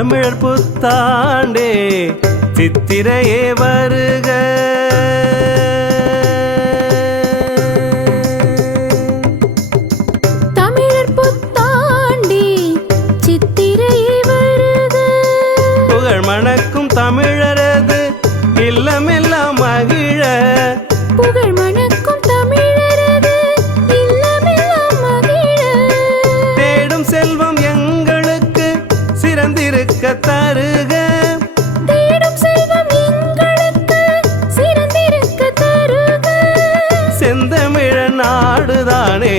தமிழர் புத்தாண்டே சித்திரையே வருக. தமிழர் புத்தாண்டே சித்திரையே வருக. புகழ் மணக்கும் தமிழரது இல்லமெல்லாம் மகிழ. புகழ் மணக்கும் தமிழரது இல்லமெல்லாம் மகிழ. தேடும் செல்வம் எங்களுக்கு சிறந்திருக்க தருக. தேடும் செல்வம் எங்களுக்கு சிறந்திருக்க தருக. செந்தமிழ நாடுதானே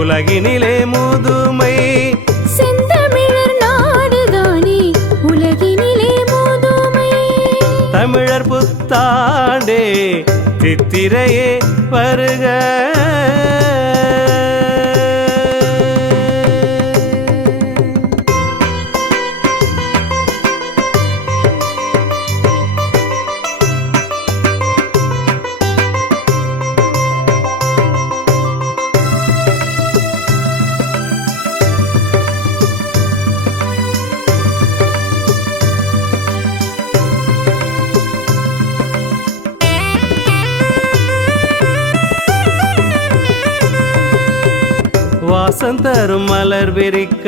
உலகினிலே முதுமை. செந்தமிழர் நாடுதானே உலகினிலே முதுமை. தமிழர் புத்தாண்டே சித்திரையே வருக. வாசம் தரும் மலர் விரிக்க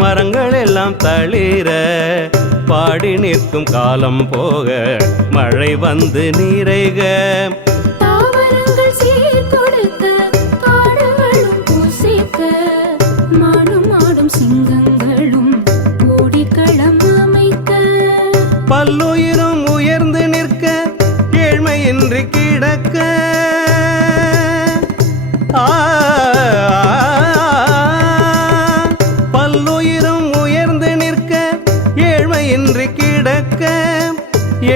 மரங்கள் எல்லாம் தளிர. பாடி நிற்கும் காலம் போக மழை வந்து நிறைக. தாவரங்கள் சீர் கொடுக்க காடுகளும் பூசிக்க. மாடும் ஆடும் சிங்கங்களும் ஓடிக்களம் அமைக்க. பல்லுயிரும் உயர்ந்து நிற்க ஏழ்மையின்றி கிடக்க. பல்லுயிரும் உயர்ந்து நிற்க ஏழ்மையின்றி கிடக்க.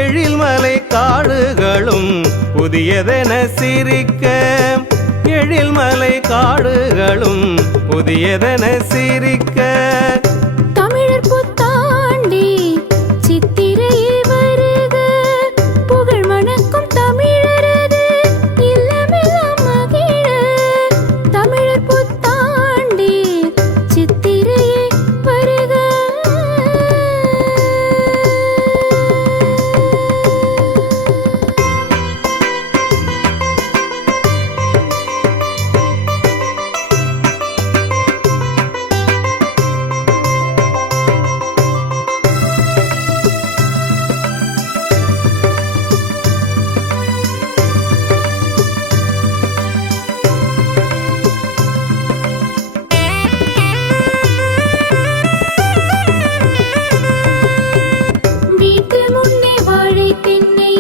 எழில்மலை காடுகளும் புதியதென சிரிக்க. எழில்மலை காடுகளும் புதியதென சிரிக்க. தமிழர் புத்தாண்டே சித்திரையே வருக. புகழ் மணக்கும் தமிழரது இல்லமெல்லாம் மகிழ. தமிழர் புத்தாண்டே சித்திரையே வருக. வீட்டு முன்னே வாழை தென்னை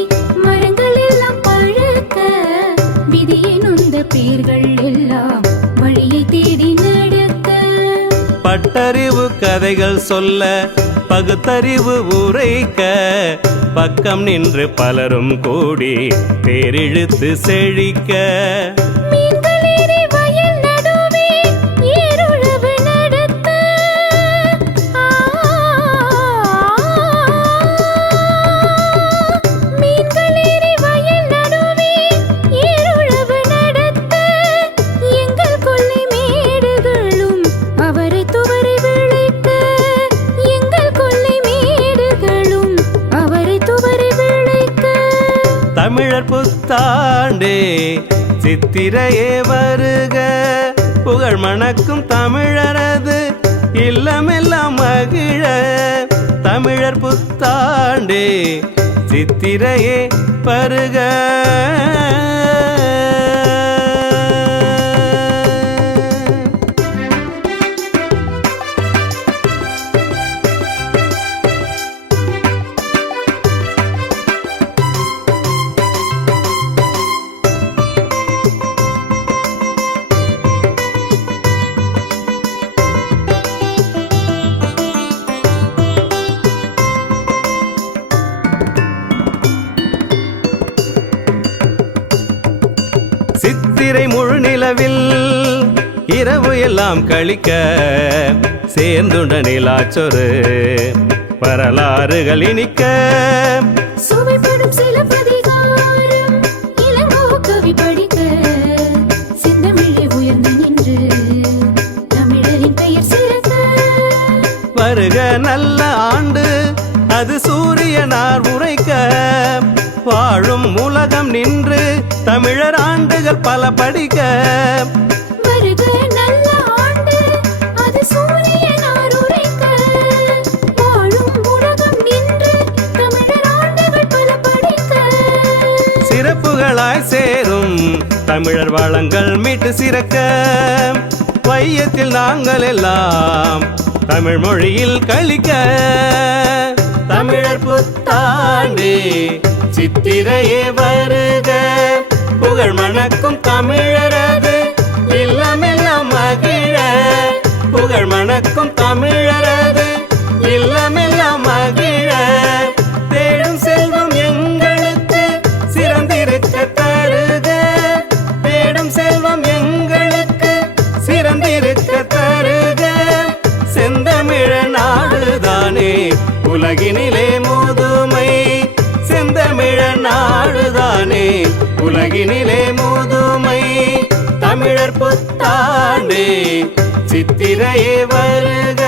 மரங்கள் எல்லாம் பழுக்க. விதியை நொந்த பேர்கள் எல்லாம் வழியை தேடி நடக்க. பட்டறிவு கதைகள் சொல்ல பகுத்தறிவு உரைக்க. பக்கம் நின்று பலரும் கூடி பேரிழுத்து செழிக்க. மீன்களேறி வயல் நடுவே ஏறுழவு நடத்த. மீன்களேறி வயல் நடுவே ஏறுழவு நடத்த. எங்கள் கொல்லை மேடுகளும் அவரை துவரை விளைக்க. எங்கள் கொல்லை மேடுகளும் அவரை துவரை விளைக்க. தமிழர் புத்தாண்டே சித்திரையே வருக. புகழ் மணக்கும் தமிழரது இல்லமெல்லாம் மகிழ. தமிழர் புத்தாண்டே சித்திரையே வருக. சித்திரை முழு நிலவில் இரவு எல்லாம் கழிக்க. சேர்ந்துண்ட நிலாச்சொரு வரலாறுகள் இனிக்க. சுவைப்படும் சிலப்பதிகாரம் இளங்கோ கவி படிக்க. செந்தமிழே உயர்ந்து நின்று தமிழரின் பெயர் சிறக்க. வருக நல்ல ஆண்டு அது சூரியனார் உரைக்க வாழும் உலகம் நின்று தமிழர் ஆண்டுகள் பல படிக்க வருக நல்ல ஆண்டு அது சூரியனார் உரைக்க வாழும் உலகம் நின்று தமிழர் ஆண்டுகள் பல படிக்க சிறப்புகளாய் சேரும் தமிழர் வளங்கள் மீட்டு சிறக்க வையத்தில் நாங்கள் எல்லாம் தமிழ் மொழியில் கழிக்க தமிழர் புத்தாண்டு சித்திரையே வருக புகழ் மணக்கும் தமிழரது இல்லமெல்லாம் மகிழ புகழ் மணக்கும் தமிழரது இல்லமெல்லாம் மகிழ தேடும் செல்வம் எங்களுக்கு சிறந்திருக்க தருக தேடும் செல்வம் எங்களுக்கு சிறந்திருக்க தருக செந்தமிழ நாடுதானே உலகினிலே முதுமை செந்தமிழ நாடுதானே உலகினிலே முதுமை தமிழர் புத்தாண்டு சித்திரையே வருக